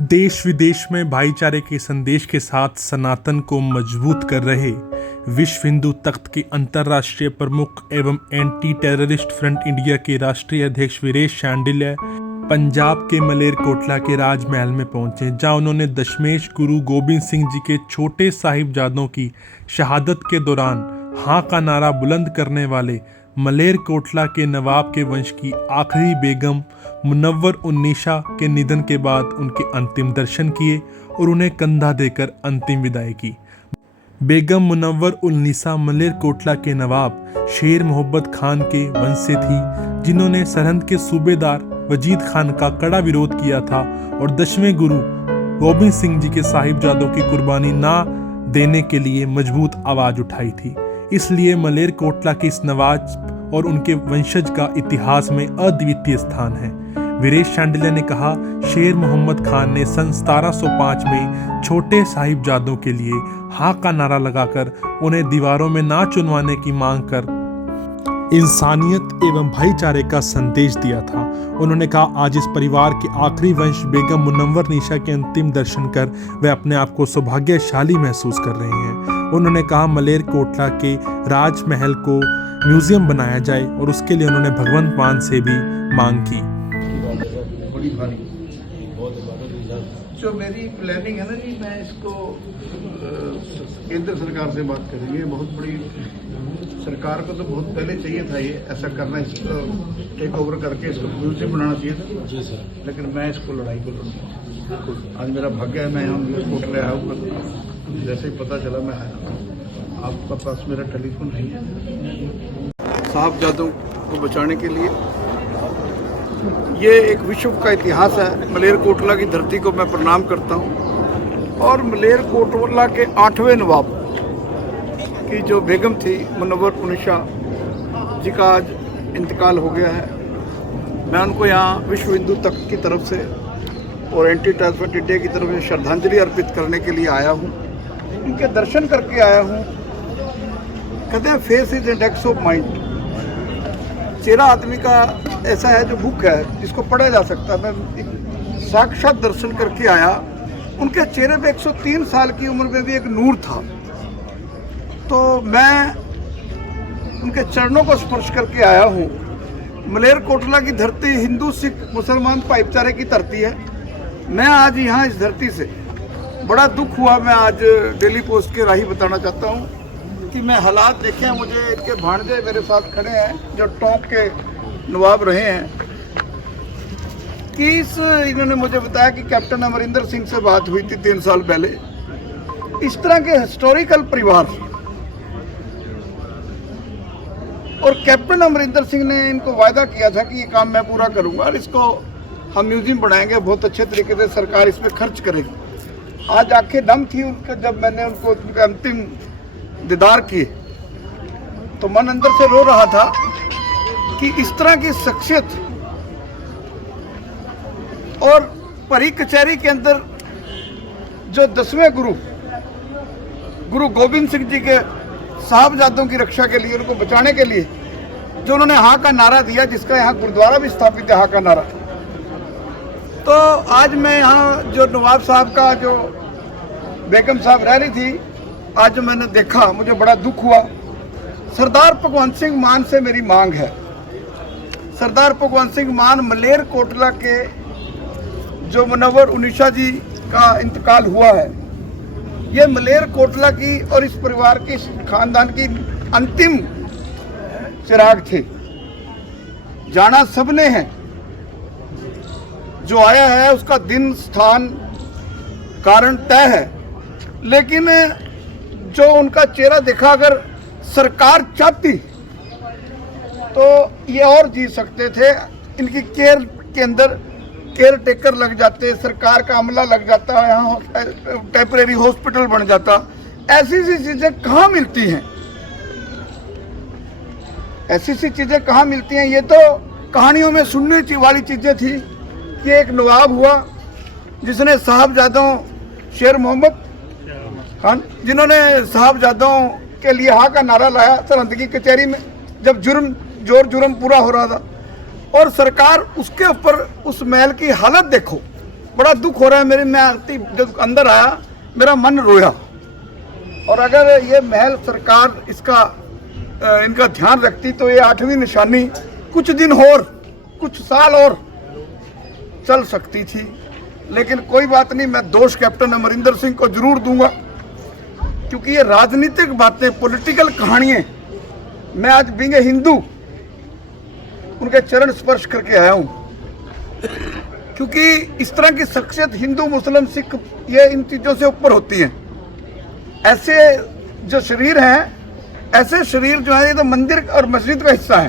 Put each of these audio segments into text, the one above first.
देश विदेश में भाईचारे के संदेश के साथ सनातन को मजबूत कर रहे विश्व हिंदू तख्त के अंतर्राष्ट्रीय प्रमुख एवं एंटी टेररिस्ट फ्रंट इंडिया के राष्ट्रीय अध्यक्ष वीरेश शांडिल्य पंजाब के मलेरकोटला के राजमहल में पहुंचे, जहां उन्होंने दशमेश गुरु गोबिंद सिंह जी के छोटे साहिबजादों की शहादत के दौरान हाँ का नारा बुलंद करने वाले मलेरकोटला के नवाब के वंश की आखिरी बेगम मुनव्वर उन्नीसा के निधन के बाद उनके अंतिम दर्शन किए और उन्हें कंधा देकर अंतिम विदाई की। बेगम मुनव्वर उन्नीसा मलेरकोटला के नवाब शेर मोहब्बत खान के वंश से थी, जिन्होंने सरहंद के सूबेदार वजीद खान का कड़ा विरोध किया था और 10वें गुरु गोबिंद सिंह जी के साहिबजादों की कुर्बानी ना देने के लिए मजबूत आवाज उठाई थी। इसलिए मलेरकोटला के इस नवाज और उनके वंशज का इतिहास में अद्वितीय स्थान है। वीरेश शांडिल्य ने कहा, शेर मोहम्मद खान ने सन 1705 में छोटे साहिबजादों के लिए हाँ का नारा लगाकर उन्हें दीवारों में ना चुनवाने की मांग कर इंसानियत एवं भाईचारे का संदेश दिया था। उन्होंने कहा, आज इस परिवार के आखिरी वंश बेगम मुनव्वर निशा के अंतिम दर्शन कर वे अपने आप को सौभाग्यशाली महसूस कर रहे हैं। उन्होंने कहा, मलेरकोटला के राजमहल को म्यूजियम बनाया जाए और उसके लिए उन्होंने भगवंत मान से भी मांग की। बड़ी भारी जो मेरी प्लानिंग है ना जी, मैं इसको केंद्र सरकार से बात करेंगे। बहुत बड़ी सरकार को तो बहुत पहले चाहिए था ये ऐसा करना, इसको टेक ओवर करके इसको म्यूजियम बनाना चाहिए था जी सर, लेकिन मैं इसको लड़ाई को लड़ूंगा। आज मेरा भाग्य है, मैं यहाँ मलेरकोटला ले आया हूँ। जैसे ही पता चला मैं आया। आपका पास मेरा टेलीफोन नहीं है। साहबजादों को बचाने के लिए ये एक विश्व का इतिहास है। मलेरकोटला की धरती को मैं प्रणाम करता हूँ और मलेरकोटला के 8वें नवाब की जो बेगम थी मुनव्वर उन्नीसा जी का आज इंतकाल हो गया है। मैं उनको यहाँ विश्व हिंदू तख्त की तरफ से और एंटी टेररिस्ट इंडिया की तरफ से श्रद्धांजलि अर्पित करने के लिए आया हूँ। उनके दर्शन करके आया हूँ। कहते हैं face is index of mind. चेहरा आदमी का ऐसा है जो बुक है जिसको पढ़ा जा सकता है। मैं साक्षात दर्शन करके आया। उनके चेहरे पे 103 साल की उम्र में भी एक नूर था। तो मैं उनके चरणों को स्पर्श करके आया हूँ। मलेरकोटला की धरती हिंदू सिख मुसलमान भाईचारे की धरती है। मैं आज यहाँ इस धरती से बड़ा दुख हुआ। मैं आज डेली पोस्ट के राही बताना चाहता हूँ कि मैं हालात देखे हैं। मुझे इनके भांजे मेरे साथ खड़े हैं जो टोंक के नवाब रहे हैं कि इन्होंने मुझे बताया कि कैप्टन अमरिंदर सिंह से बात हुई थी 3 साल पहले। इस तरह के हिस्टोरिकल परिवार और कैप्टन अमरिंदर सिंह ने इनको वायदा किया था कि ये काम मैं पूरा करूंगा और इसको हम म्यूजियम बनाएंगे, बहुत अच्छे तरीके से सरकार इसमें खर्च करेगी। आज आंखें नम थी उनका जब मैंने उनको उनके अंतिम दीदार किए तो मन अंदर से रो रहा था कि इस तरह की शख्सियत और परी कचहरी के अंदर जो 10वें गुरु गोबिंद सिंह जी के साहबजादों की रक्षा के लिए, उनको बचाने के लिए जो उन्होंने हाँ का नारा दिया, जिसका यहाँ गुरुद्वारा भी स्थापित है हाँ का नारा। तो आज मैं यहाँ जो नवाब साहब का जो बेगम साहब रह रही थी, आज जो मैंने देखा मुझे बड़ा दुख हुआ। सरदार भगवंत सिंह मान से मेरी मांग है। सरदार भगवंत सिंह मान मलेरकोटला के जो मुनव्वर उन्नीसा जी का इंतकाल हुआ है, ये मलेरकोटला की और इस परिवार की, इस खानदान की अंतिम चिराग थे। जाना सबने है। जो आया है उसका दिन, स्थान, कारण तय है, लेकिन जो उनका चेहरा देखा, अगर सरकार चाहती तो ये और जी सकते थे। इनकी केयर के अंदर केयर टेकर लग जाते, सरकार का अमला लग जाता, यहाँ टेम्परेरी हॉस्पिटल बन जाता। ऐसी सी चीज़ें कहाँ मिलती हैं? ऐसी सी चीज़ें कहाँ मिलती हैं? ये तो कहानियों में सुनने वाली चीज़ें थी कि एक नवाब हुआ जिसने साहबजादों शेर मोहम्मद खान, जिन्होंने साहबजादों के लिए हाँ का नारा लाया सरहंद की कचहरी में, जब जुर्म पूरा हो रहा था। और सरकार उसके ऊपर, उस महल की हालत देखो, बड़ा दुख हो रहा है मेरे। मैं जब अंदर आया मेरा मन रोया। और अगर ये महल सरकार इसका इनका ध्यान रखती तो ये 8वीं निशानी कुछ दिन और, कुछ साल और चल सकती थी। लेकिन कोई बात नहीं, मैं दोष कैप्टन अमरिंदर सिंह को जरूर दूंगा, क्योंकि ये राजनीतिक बातें, पॉलिटिकल कहानियां, मैं आज बींग ए हिंदू उनके चरण स्पर्श करके आया हूं। क्योंकि इस तरह की शख्सियत हिंदू, मुस्लिम, सिख, ये इन चीज़ों से ऊपर होती हैं। ऐसे जो शरीर हैं, ऐसे शरीर जो है ये तो मंदिर और मस्जिद का हिस्सा है,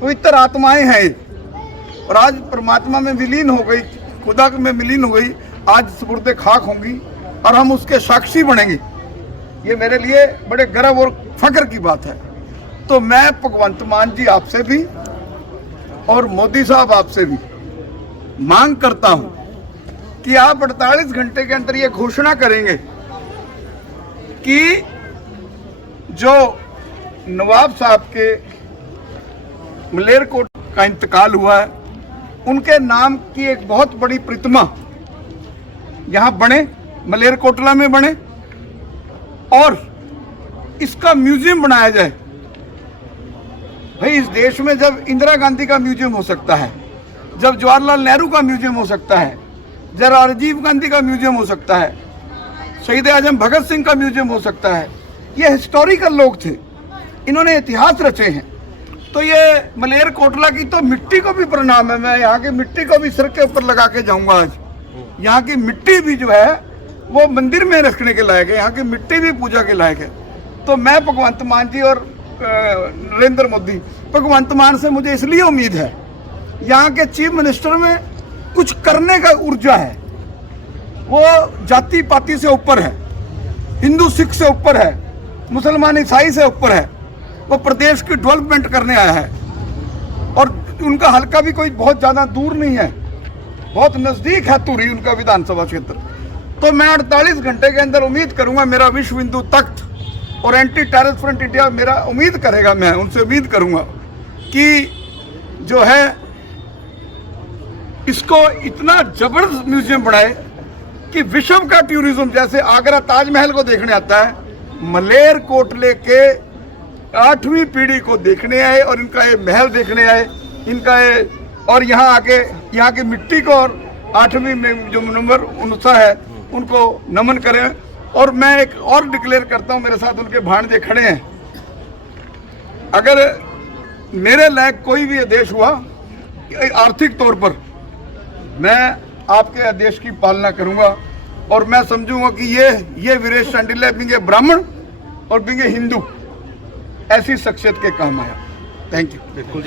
पवित्र आत्माएं हैं ये। और आज परमात्मा में विलीन हो गई, खुदा में विलीन हो गई, आज सुपुर्दे खाक होंगी और हम उसके साक्षी बनेंगे। ये मेरे लिए बड़े गर्व और फख्र की बात है। तो मैं भगवंत मान जी आपसे भी और मोदी साहब आपसे भी मांग करता हूं कि आप 48 घंटे के अंदर ये घोषणा करेंगे कि जो नवाब साहब के मलेरकोट का इंतकाल हुआ है, उनके नाम की एक बहुत बड़ी प्रतिमा यहाँ बने, मलेरकोटला में बने, और इसका म्यूजियम बनाया जाए। भाई, इस देश में जब इंदिरा गांधी का म्यूजियम हो सकता है, जब जवाहरलाल नेहरू का म्यूजियम हो सकता है, जब राजीव गांधी का म्यूजियम हो सकता है, शहीद आजम भगत सिंह का म्यूजियम हो सकता है, ये हिस्टोरिकल लोग थे, इन्होंने इतिहास रचे हैं। तो ये मलेरकोटला की तो मिट्टी को भी प्रणाम है। मैं यहाँ की मिट्टी को भी सिर के ऊपर लगा के जाऊँगा आज। यहाँ की मिट्टी भी जो है वो मंदिर में रखने के लायक है, यहाँ की मिट्टी भी पूजा के लायक है। तो मैं भगवंत मान जी और नरेंद्र मोदी, भगवंत मान से मुझे इसलिए उम्मीद है, यहाँ के चीफ मिनिस्टर में कुछ करने का ऊर्जा है। वो जाति पाति से ऊपर है, हिंदू सिख से ऊपर है, मुसलमान ईसाई से ऊपर है। वो प्रदेश की डेवलपमेंट करने आया है और उनका हल्का भी कोई बहुत ज़्यादा दूर नहीं है, बहुत नज़दीक है तुरी उनका विधानसभा क्षेत्र। तो मैं 48 घंटे के अंदर उम्मीद करूंगा, मेरा विश्व हिंदू तख्त और एंटी टेररिस्ट फ्रंट इंडिया मेरा उम्मीद करेगा, मैं उनसे उम्मीद करूंगा कि जो है इसको इतना जबरदस्त म्यूजियम बनाए कि विश्व का टूरिज्म, जैसे आगरा ताजमहल को देखने आता है, मलेरकोटले के 8वीं पीढ़ी को देखने आए और इनका ये महल देखने आए, इनका ये, और यहाँ आके यहाँ की मिट्टी को और 8वीं में जो नंबर 49 है उनको नमन करें। और मैं एक और डिक्लेयर करता हूँ, मेरे साथ उनके भाणजे खड़े हैं, अगर मेरे लायक कोई भी आदेश हुआ आर्थिक तौर पर, मैं आपके आदेश की पालना करूंगा। और मैं समझूंगा कि ये वीरेश शांडिल्य बिंगे ब्राह्मण और बिंगे हिंदू ऐसी शख्सियत के काम आया। Thank you.